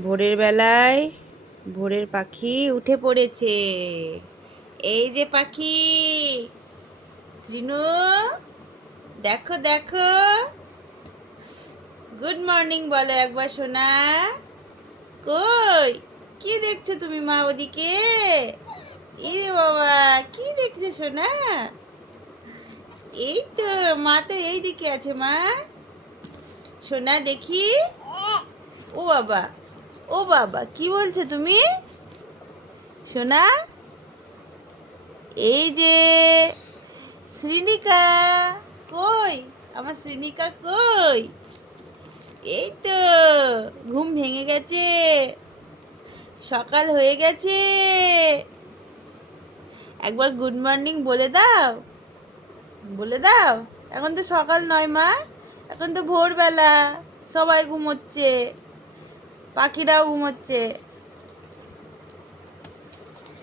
ভোরের বেলায় ভোরের পাখি উঠে পড়েছে। এই যে পাখি শ্রীনু, দেখো দেখো, গুড মর্নিং বলো একবার সোনা। কই, কি দেখছো তুমি মা ওদিকে? ইরে বাবা, কি দেখছো সোনা? এই তো মা তো এই দিকে আছে মা। সোনা দেখি। ও বাবা, ও বাবা, কি বলছো তুমি সোনা? এই যে শ্রীনিকা, কই আমার শ্রীনিকা কই? এই তো ঘুম ভেঙে গেছে, সকাল হয়ে গেছে। একবার গুড মর্নিং বলে দাও, বলে দাও। এখন তো সকাল নয় মা, এখন তো ভোরবেলা, সবাই ঘুমোচ্ছে, পাখিরাও ঘুমোচ্ছে।